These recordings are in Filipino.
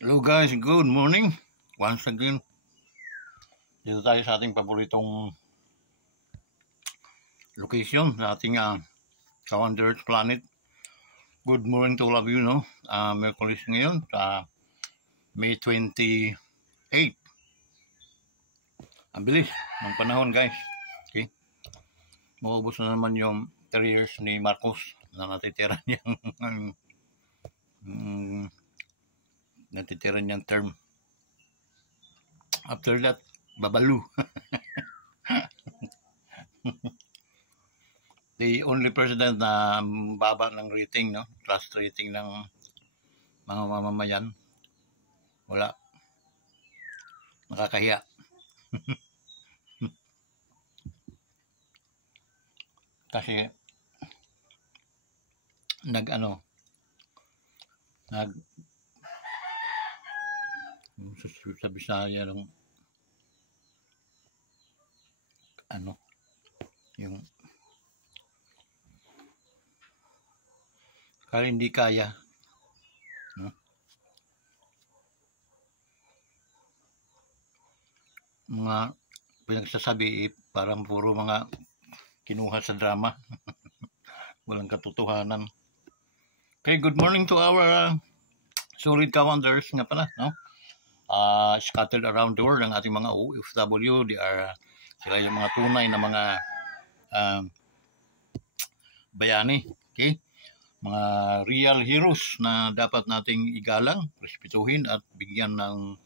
Hello guys, good morning. Once again, dito tayo sa ating paboritong location, sa ating Wonders Planet. Good morning to all of you, no? Merkulis ngayon, sa May 28. Ang bilis ng panahon, guys. Okay? Maubos na naman yung 3 years ni Marcos na natitira niyang term. After that, babalu. The only president na baba ng rating, no? Trust rating ng mga mamamayan. Wala. Nakakahiya. Kasi sa Bisaya ng yung kaya hindi kaya, no? Mga pinagsasabi parang puro mga kinuha sa drama. Walang katotohanan. Okay, good morning to our solid Wonders nga pala, no? Scattered around the world ang ating mga OFW. Sila yung mga tunay na mga bayani, okay? Mga real heroes na dapat nating igalang, respetuhin at bigyan ng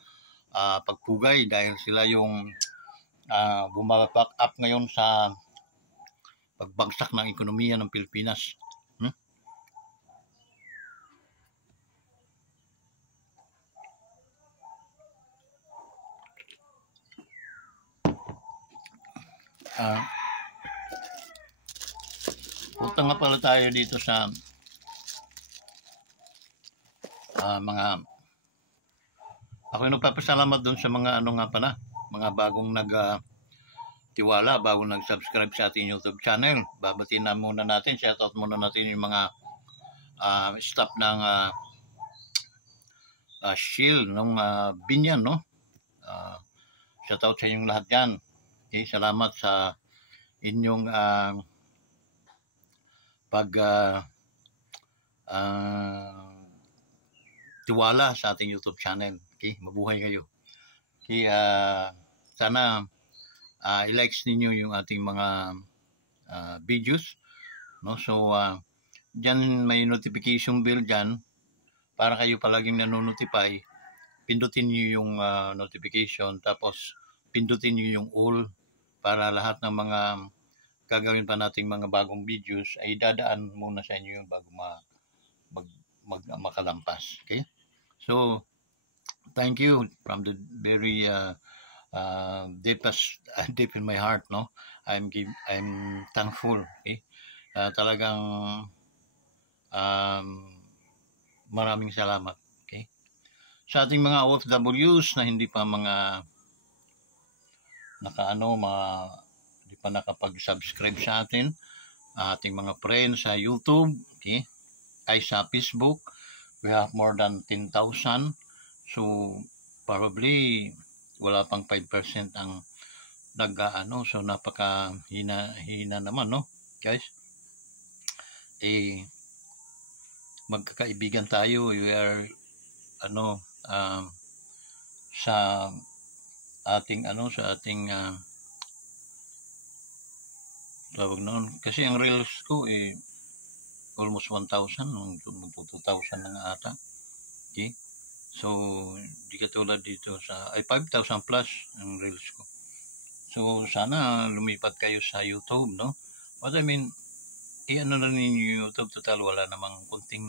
pagpugay dahil sila yung bumaback up ngayon sa pagbagsak ng ekonomiya ng Pilipinas. Punta nga pala tayo dito sa ako nagpapasalamat doon sa mga mga bagong tiwala, bagong nag-subscribe sa ating YouTube channel. Babatiin na muna natin, shoutout muna natin yung mga staff ng Shield ng Binyan, no? Shoutout sa inyong lahat yan. Okay, salamat sa inyong tiwala sa ating YouTube channel. Okay, mabuhay kayo. Okay, sana i-likes ninyo yung ating mga videos, no? So diyan may notification bell diyan para kayo palaging nanonotify. Pindutin niyo yung notification, tapos pindutin niyo yung all para lahat ng mga gagawin pa nating mga bagong videos ay dadaan muna sa inyo yung bago makalampas. Okay? So, thank you from the very deep in my heart, no? I'm thankful. Okay? Talagang maraming salamat. Okay? Sa ating mga OFWs na hindi pa hindi pa nakapag-subscribe sa atin, ating mga friends sa YouTube, okay? Ay sa Facebook, we have more than 10,000. So probably wala pang 5% ang so napaka-hina naman, no, guys? Magkakaibigan tayo. We are sa ating tawag noon, kasi ang reels ko almost 1,000, 2,000 na nga ata. Okay? So di katulad dito sa 5,000 plus ang reels ko. So sana lumipat kayo sa YouTube, no? What I mean, na ninyo YouTube, total wala namang kunting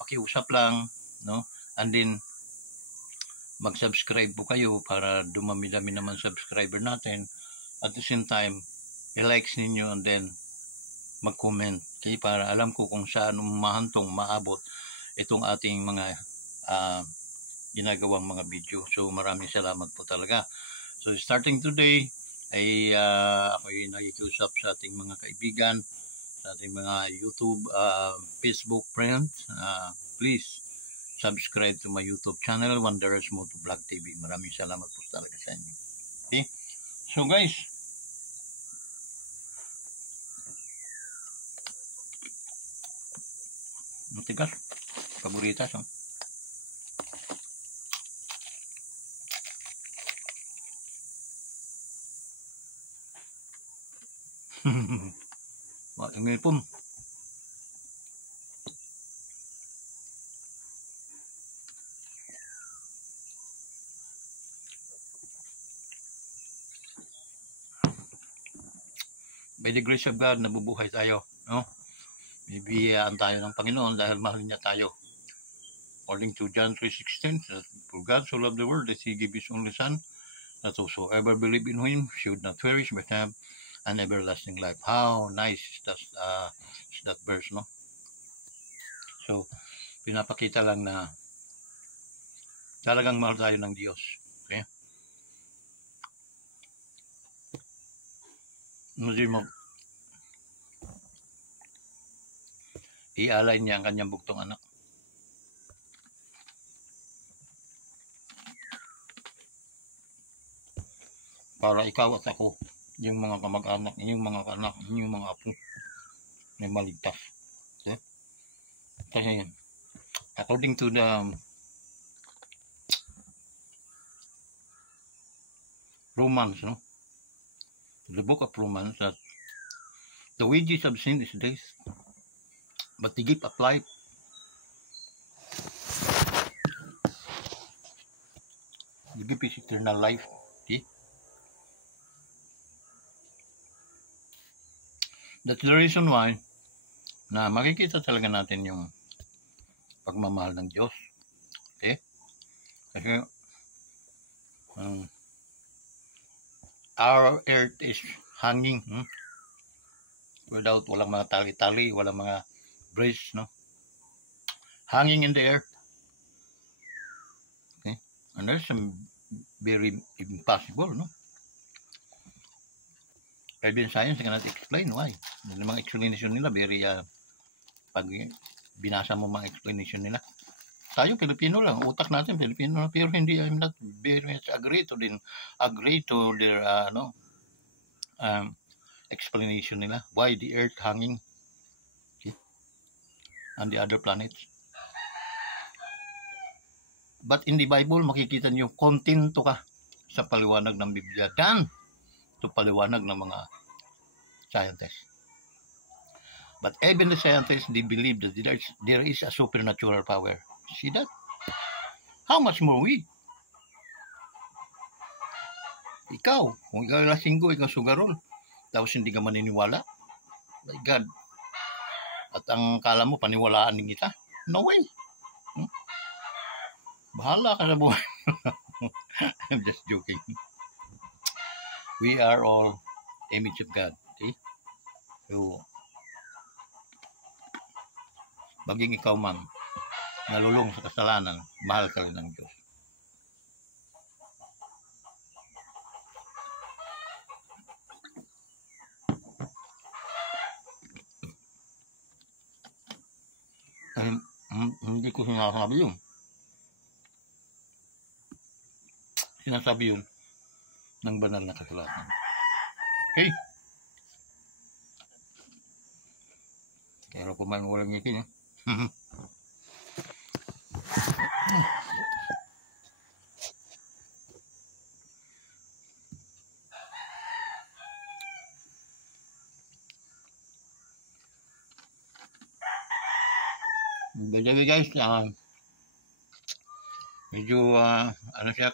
pakiusap lang, no? And then mag-subscribe po kayo para dumami-dami naman subscriber natin. At the same time, i-likes ninyo and then mag-comment. Okay? Para alam ko kung saan maabot itong ating mga ginagawang mga video. So maraming salamat po talaga. So starting today ay ako'y nakikiusap sa ating mga kaibigan, sa ating mga YouTube, Facebook friends. Please subscribe to my YouTube channel, Wanderers Moto Vlog TV. Maraming salamat po talaga sa inyo. Okay? So guys, matigas, paboritas, oh. Ang ipon. By the grace of God, nabubuhay tayo, no? Bibiyayaan tayo ng Panginoon dahil mahal niya tayo. According to John 3:16, for God so loved the world that He gave His only Son, that whosoever believe in Him should not perish but have an everlasting life. How nice is that verse, no? So, pinapakita lang na talagang mahal tayo ng Diyos. Okay? Hindi mo ialay niya ang kanyang buktong anak. Para ikaw at ako, yung mga kamag-anak, yung mga anak, yung mga apo, na maligtas. Okay? Kasi, according to the Romans, no? The book of Romans, that the wages of sin is death, but the gift of life is eternal life. Okay? That's the reason why na makikita talaga natin yung pagmamahal ng Diyos. Okay? Kasi our earth is hanging without, walang mga tali-tali, walang mga bridge, no? Hanging in the air. Okay? And there's some very impossible, no? Even science cannot explain why. Yung mga explanation nila, very, pag binasa mo mga explanation nila. Tayo, Pilipino lang. Utak natin, Pilipino lang. Pero hindi, I'm not very much agree to their, explanation nila. Why the earth hanging, okay, and the other planets. But in the Bible, makikita niyo, kontento ka sa paliwanag ng Biblia than to paliwanag ng mga scientists. But even the scientists, they believe that there is a supernatural power. See that? How much more we? Ikaw, kung ikaw lasinggo, ikaw sugarol, tapos hindi ka maniniwala, my God, at ang kala mo, paniwalaan din kita? No way. Bahala ka sa buhay. I'm just joking. We are all image of God. Okay? So, maging ikaw man, nalulong sa kasalanan, mahal ka rin ng Diyos. Hindi ko sinasabi yun. Sinasabi yun ng banal na kasulatan. Okay? Pero kumain mo walang ngipin, eh. By the way guys, medyo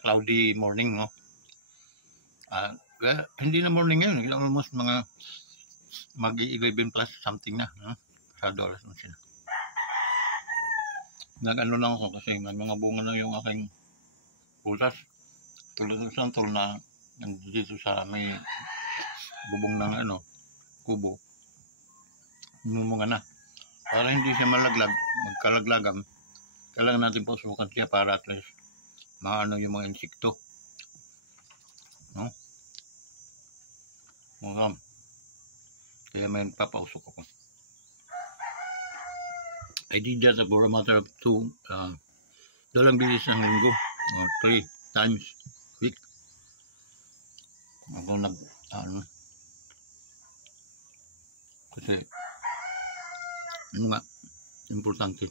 cloudy morning, no? Well, hindi na morning ngayon, almost mga mag-11 plus something na, no? Sa dollars na sila. Nag-ano lang ako kasi may mga bunga na yung aking putas. Tulad ng santol na nandito sa may bubong ng kubo. Numunga na. Para hindi siya malaglag, magkalaglagan, kailangan natin pasukan siya para at least maano yung mga insekto. No? Kaya may papausok ako. I did that for a matter of 2 bisis ang linggo. 3 times week. Ako kasi nga, importante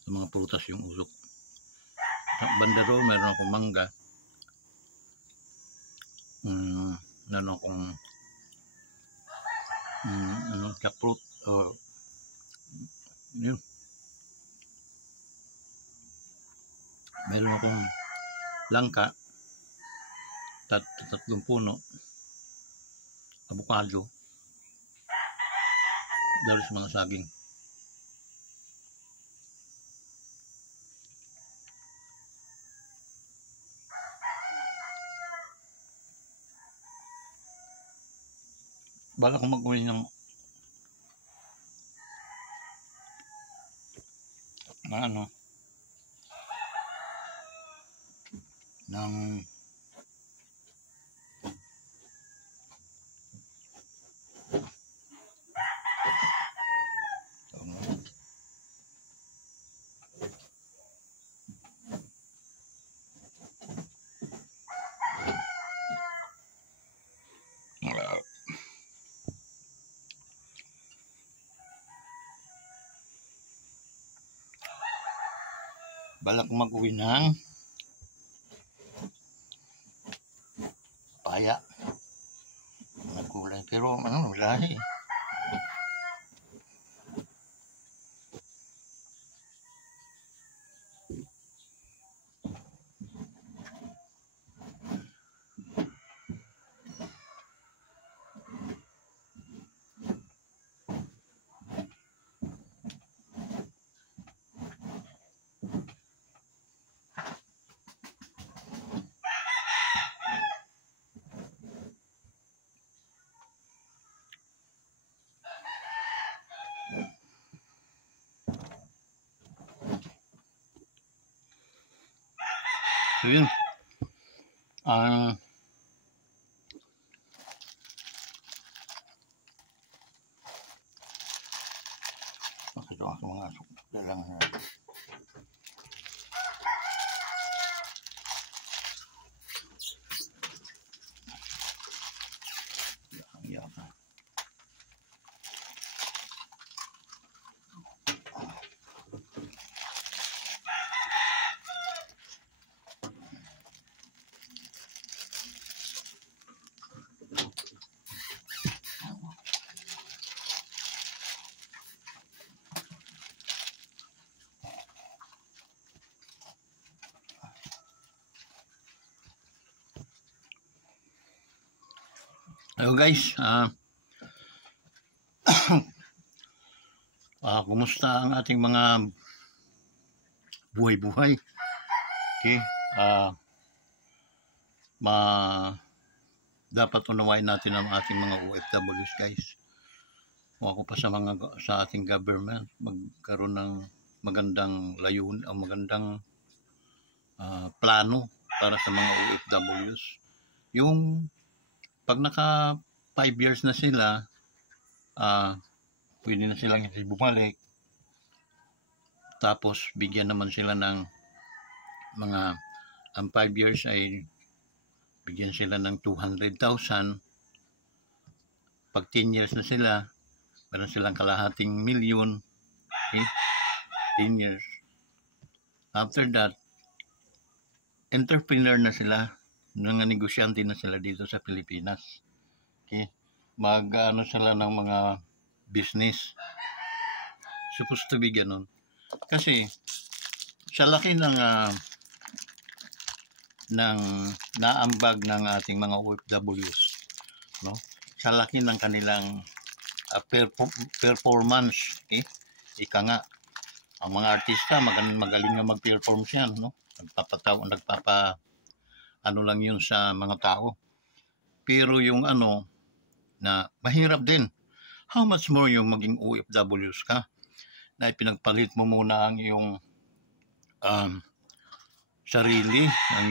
sa mga prutas yung usok. Sa banda ro, meron akong mangga. Meron akong jackfruit. Yun. Meron akong langka. Tatlong puno. Avocado. Dahil sa mga saging. Bala kong mag-uwi ng ng balak mag-uwi ng paya na kulay, pero lahi. So yun, ito ang mga dalang hello guys, kumusta ang ating mga buhay-buhay? Okay, dapat unawain natin ang ating mga OFWs guys. Kung ako pa sa ating government, magkaroon ng magandang layunin, magandang plano para sa mga OFWs. Yung pag naka 5 years na sila, pwede na silang hindi bumalik. Tapos bigyan naman sila ng mga, ang 5 years ay bigyan sila ng 200,000. Pag 10 years na sila, meron silang kalahating milyon. Okay? 10 years. After that, entrepreneur na sila. Mga negosyante na sila dito sa Pilipinas. Okay? Mag-ano sila ng mga business. Supposed to be ganun. Kasi sa laki ng naambag ng ating mga OFWs, no? Sa laki ng kanilang performance, okay? Ika nga, ang mga artista magaling na mag-perform siya, no? Ano lang yun sa mga tao. Pero yung na mahirap din. How much more yung maging OFWs ka na ipinagpalit mo muna ang iyong sarili, ang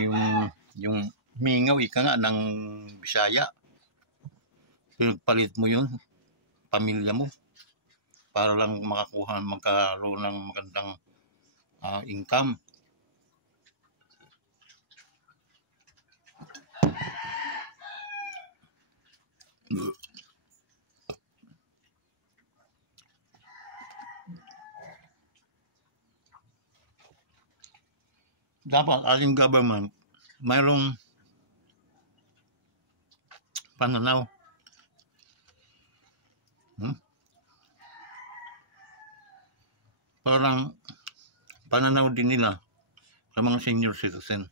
yung mingaw, ika nga ng Bisaya. Pinagpalit mo yun, pamilya mo, para lang magkaroon ng magandang income. Dapat ating government mayroong pananaw. Parang pananaw din nila sa mga senior citizen.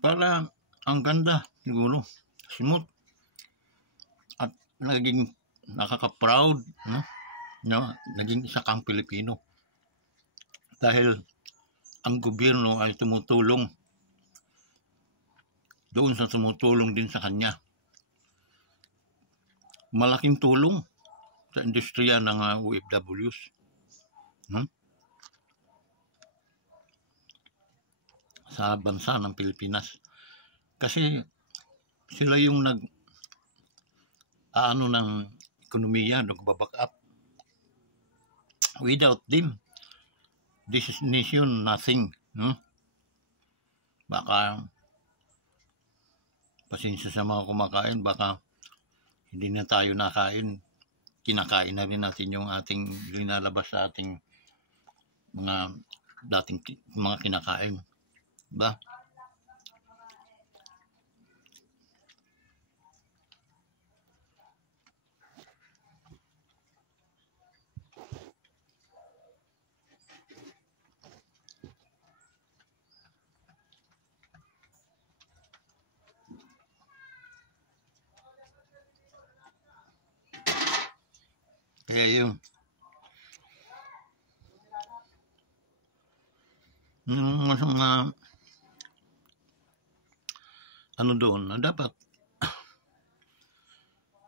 Para ang ganda siguro, smooth, at naging nakaka-proud, no? Na naging isa kang Pilipino. Dahil ang gobyerno ay tumutulong doon sa tumutulong din sa kanya. Malaking tulong sa industriya ng OFWs. Sa bansa ng Pilipinas. Kasi sila yung ng ekonomiya, nagbaback up. Without them, this nation, nothing. Baka, pasensya sa mga kumakain, baka hindi na tayo nakain. Kinakain na rin natin yung ating linalabas sa ating mga dating mga kinakain. Diba? Kaya yung mga doon na dapat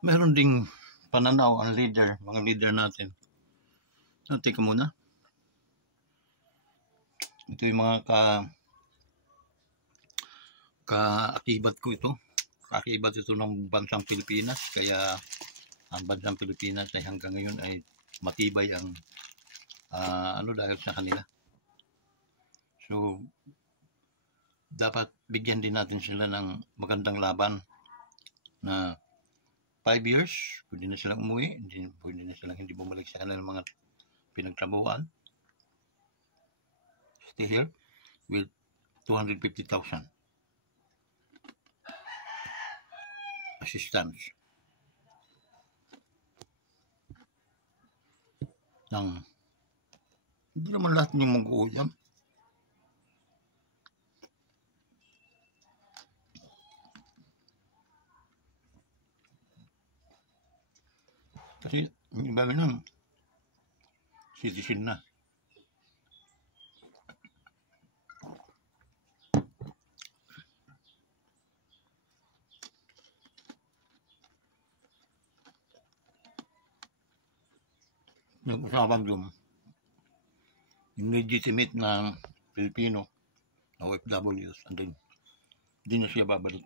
meron ding pananaw ang mga leader natin. Teka muna. Ito yung mga kaakibat ko ito. Kaakibat ito ng bansang Pilipinas. Kaya ang bansang Pilipinas ay hanggang ngayon ay matibay ang dahil sa kanila. So, dapat bigyan din natin sila ng magandang laban na 5 years, pwede na silang umuwi, pwede na silang hindi bumalik sa kanilang mga pinagtrabuhan. Stay here with 250,000 assistance hindi naman lahat yung mag-uuyam. Kasi yung iba nun, citizen na. Nag-usapan yung legitimate na Pilipino na OFWs, and then hindi na siya babalik.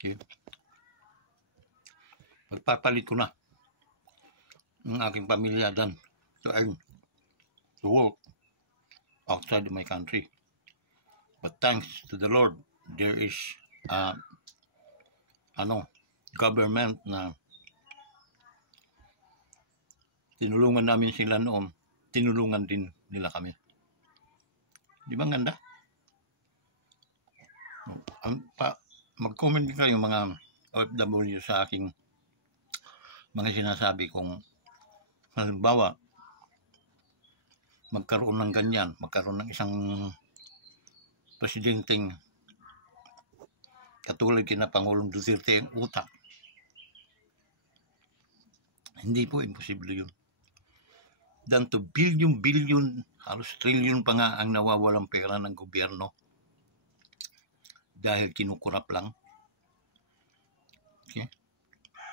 Okay. Magpapalit ko na ng aking pamilya dan to work outside of my country. But thanks to the Lord, there is government na tinulungan namin sila noon, tinulungan din nila kami. Di ba ganda? Mag-comment din kayo mga OFW sa aking mga sinasabi kung halimbawa magkaroon ng ganyan, magkaroon ng isang presidenteng katulad kina Pangulong Duterte ang utak. Hindi po imposible yun. Dan to billion, halos trillion pa nga ang nawawalang pera ng gobyerno dahil kinukurap lang. Okay?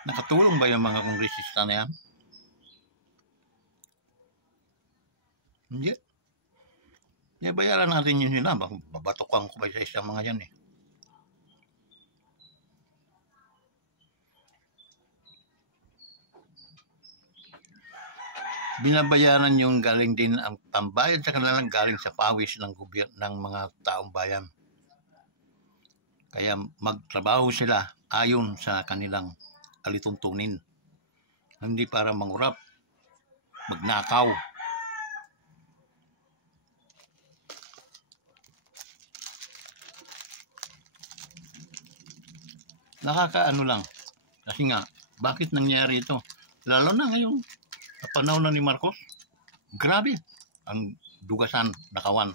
Nakatulong ba yung mga kongresista na yan? Hindi. Bayaran natin yun nila. Babatokan ko ba sa isang mga yan eh. Binabayaran yung galing din ang pambayad sa kanilang galing sa pawis ng gobyerno ng mga taong bayan. Kaya magtrabaho sila ayon sa kanilang alituntunin. Hindi para mangurap, magnakaw. Nakakaano lang. Kasi nga, bakit nangyari ito? Lalo na ngayon, sa panahon na ni Marcos, grabe ang dugasan, nakawan.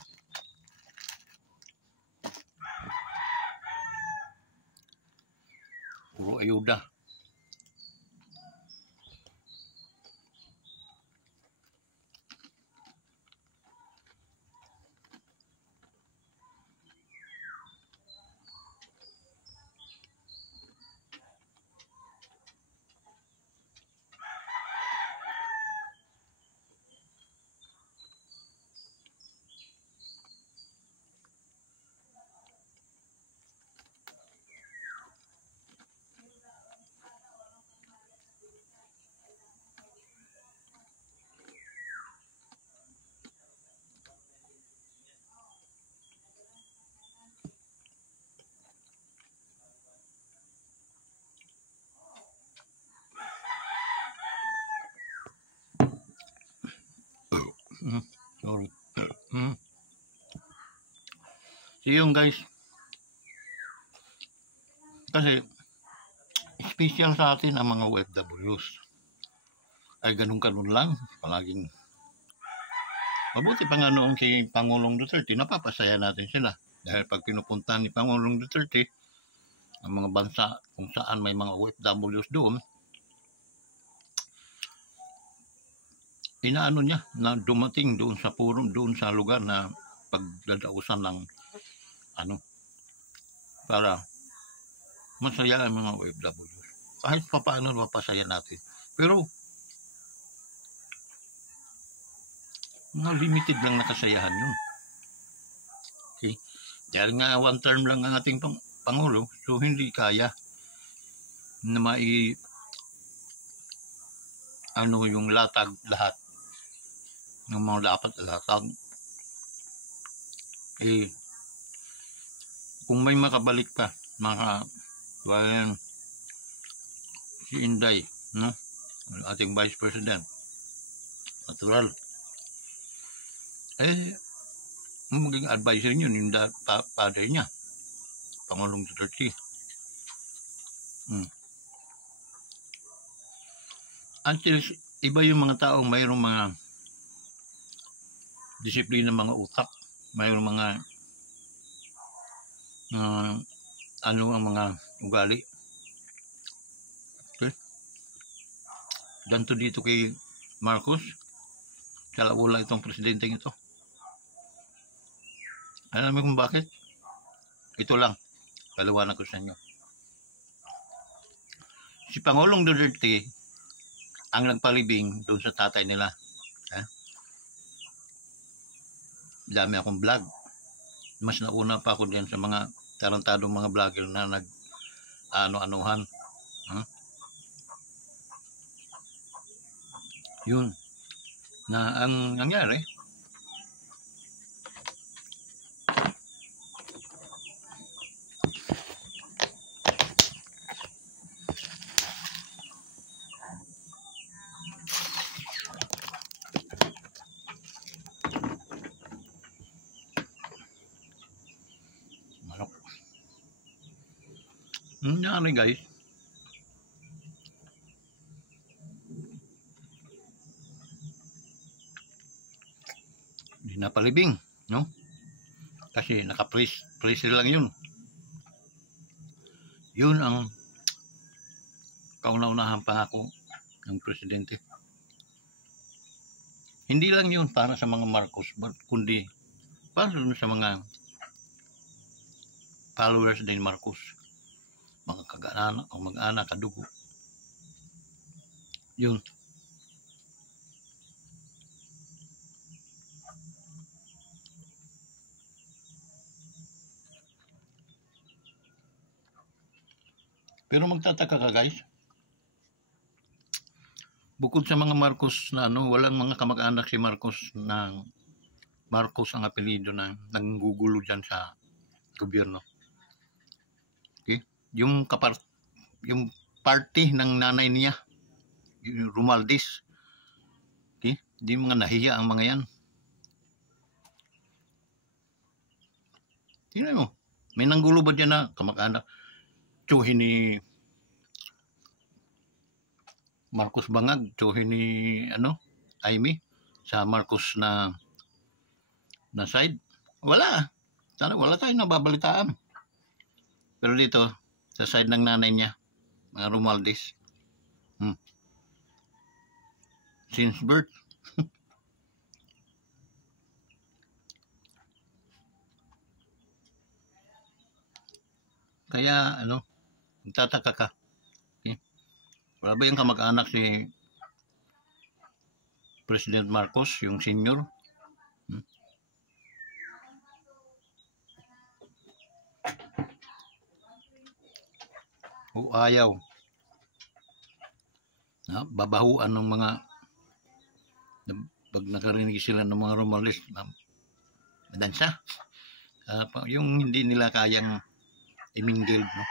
Puro ayuda. Sorry. So yun guys, kasi special sa atin ang mga OFWs. Ay ganun-ganun lang, palaging mabuti pa nga noong si Pangulong Duterte, napapasaya natin sila. Dahil pag pinupuntahan ni Pangulong Duterte ang mga bansa kung saan may mga OFWs doon, inaano niya na dumating doon sa forum, doon sa lugar na pagdadausan ng ano, para masaya ang mga OFWs. Kahit pa paano mapasaya natin. Pero mga limited lang na kasayahan yun. Okay? Dahil nga one term lang ang ating Pangulo, so hindi kaya na ano yung latag lahat ng mga dapat latag. Kung may makabalik pa, si Inday, no? Ating Vice President, natural. Maging advisor yun, yung father niya, Pangulong Duterte. Until iba yung mga taong mayroong mga disiplina, mga utak, mayroong mga ano ang mga ugali. Okay? Ganto dito kay Marcos, kalaula itong presidente ito. Alam mo kung bakit? Ito lang, paliwanag ko sa inyo. Si Pangulong Duterte ang nagpalibing doon sa tatay nila. Dami akong vlog. Mas nauna pa ako diyan sa mga tarantadong mga vlogger na nag-ano-anuhan. Yun. Na ang nangyari, nangyari guys, hindi napalibing, no? Kasi naka-freeze lang yun. Yun ang kauna-unahang pangako ng presidente. Hindi lang yun para sa mga Marcos, kundi para sa mga followers din Marcos, mga kag-anak o mag-anak, kadugo. Yun. Pero magtataka ka guys, bukod sa mga Marcos na walang mga kamag-anak si Marcos na Marcos ang apelido na nanggugulo dyan sa gobyerno. yung yung party ng nanay niya, yung Romualdez. Okay? Di mga nahiya ang mga yan. Tingnan mo, may nanggulo ba dyan na kamag-anak? Tsuhin ni Marcos Bangag, tsuhin ni Amy sa Marcos na side. Wala. Sana wala tayong nababalitaan. Pero dito, sa side ng nanay niya, mga Romualdez. Since birth. Kaya, magtataka ka. Okay? Wala ba yung kamag-anak si President Marcos, yung senior? O ayaw. Babahuan ng mga pag nakarinig sila ng mga Romualdez na dansa. Yung hindi nila kayang imingle, no?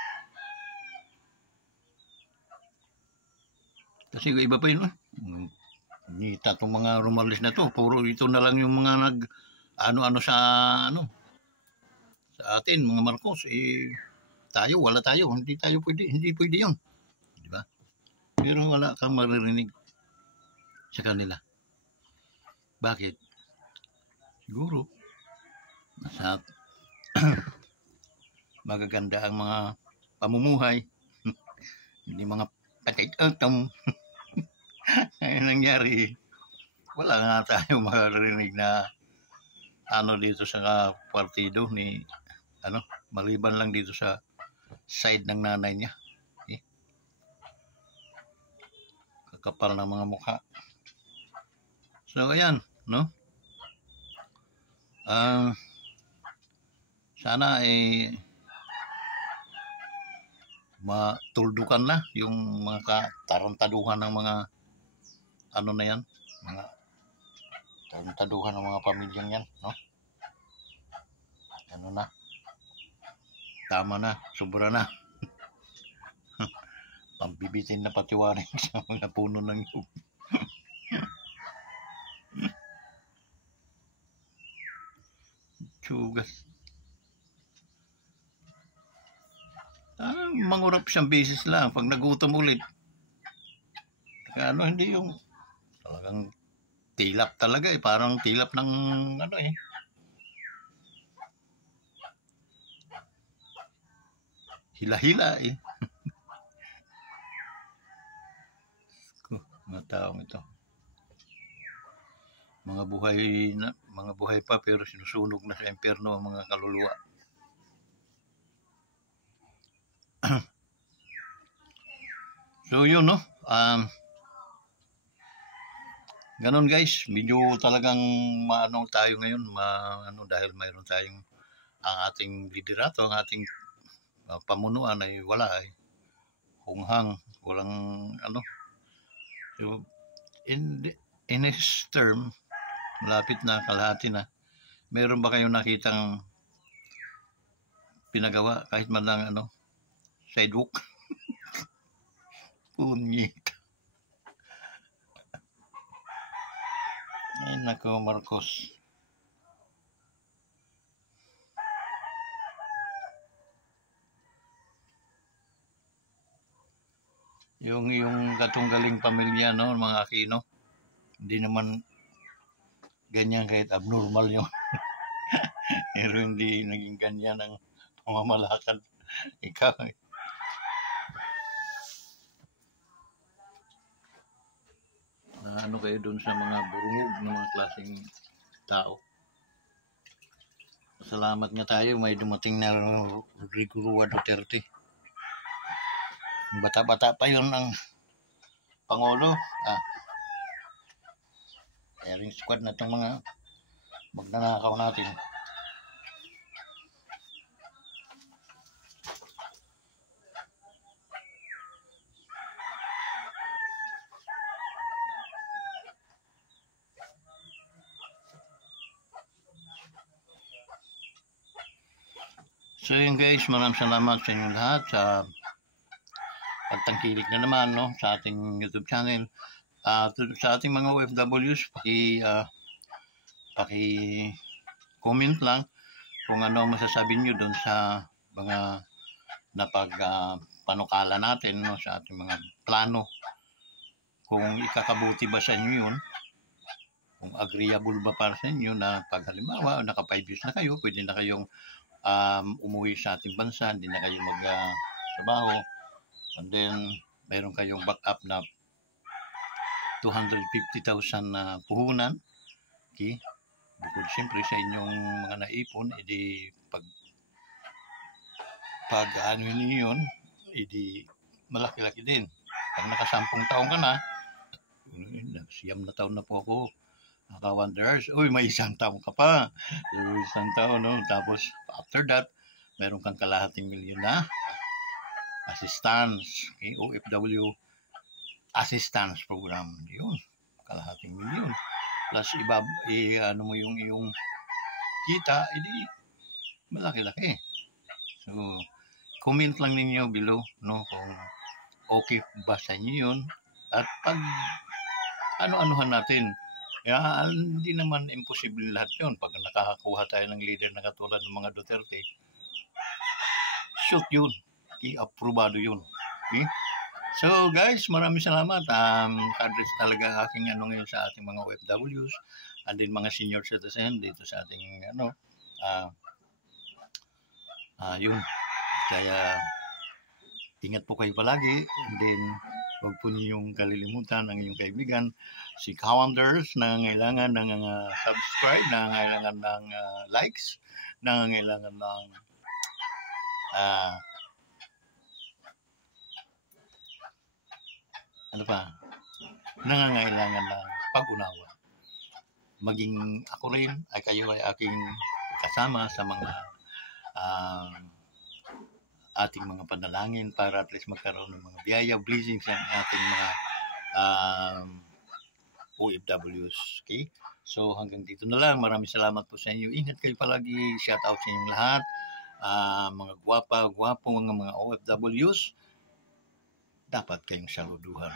Kasi iba pa yun, ni tatong mga Romualdez na to, puro ito na lang yung mga ano sa atin, mga Marcos, tayo, wala tayo, hindi pwede yun. Di ba? Pero wala kang maririnig sa kanila. Bakit? Siguro, nasa magaganda ang mga pamumuhay, hindi mga patit-atom. Ay nangyari, wala nga tayo maririnig na dito sa partido ni maliban lang dito sa side ng nanay niya. Kakapal ng mga mukha. So ayan, no? Sana matuldukan na yung mga katarantaduhan ng mga na yan, mga tarantaduhan ng mga pamilyang yan, no? Na, tama na, sobra na. Pambibitin na patiwarin sa mga puno ng yug. Tsugas. Mangurap siyang beses lang pag nagutom ulit. Kaya hindi yung talagang tilap talaga parang tilap ng hila-hila mga taong ito, mga buhay pa pero sinusunog na sa impyerno ang mga kaluluwa. So yun, no? Ganon guys, medyo talagang tayo ngayon, dahil mayroon tayong ang ating liderato, ang ating pamunuan ay wala hunghang, walang So, in next term, malapit na, kalahati na, meron ba kayong nakitang pinagawa kahit man lang sidewalk? Punyit. Ay nako, Marcos. Yung katunggaling pamilya, no, mga Aquino, hindi naman ganyan kahit abnormal yun. Pero hindi naging ganyan ang pamamalakad. Ikaw na kayo dun sa mga burungog ng mga klaseng tao. Salamat nga tayo, may dumating na Rodrigo Rua Duterte. Bata-bata pa yun ang Pangulo. Airing squad na itong mga magnanakaw natin. So yun guys, maraming salamat sa inyong lahat sa pagtangkilik na naman, no, sa ating YouTube channel. Sa ating mga OFWs, paki-comment lang kung ano ang masasabi nyo doon sa mga panukala natin, no, sa ating mga plano. Kung ikakabuti ba sa inyo yun, kung agreeable ba para sa inyo na pag halimbawa naka 5 years na kayo, pwede na kayong umuwi sa ating bansa, hindi na kayo magtrabaho, and then mayroon kayong backup na 250,000 na puhunan. Okay? Bukod siyempre sa inyong mga naipon, edi pag ano niyo yun, edi malaki-laki din. Pag naka-10 taon ka na, siyam na taon na po ako, naka-wonders, uy, may 1 taon ka pa. 1 taon, no? Tapos, after that, meron kang kalahating milyon na assistance, okay? OFW assistance program. Yun, kalahating milyon. Plus, ano mo yung iyong kita, edi malaki-laki. So, comment lang ninyo below, no, kung okay ba sa inyo yun. At pag ano-anuhan natin, hindi naman imposible lahat yun. Pag nakakakuha tayo ng leader na katulad ng mga Duterte, shoot yun. Okay, aprobado yun. Okay? So guys, maraming salamat. Ka-address talaga ang aking ngayon sa ating mga OFWs and din mga senior citizen dito sa ating yun. Kaya ingat po kayo palagi, and then huwag po niyong kalilimutan ang inyong kaibigan, si Cawanders, nangangailangan ng subscribe, nangangailangan ng likes, nangangailangan ng nangangailangan ng pag-unawa. Maging ako rin ay kayo ay aking kasama sa mga ating mga panalangin para at least magkaroon ng mga biyaya, blessings ng ating mga OFWs. Okay? So hanggang dito na lang. Maraming salamat po sa inyo. Ingat kayo palagi. Shout out sa inyong lahat. Mga gwapo mga OFWs. Dapat kayong saluduhan.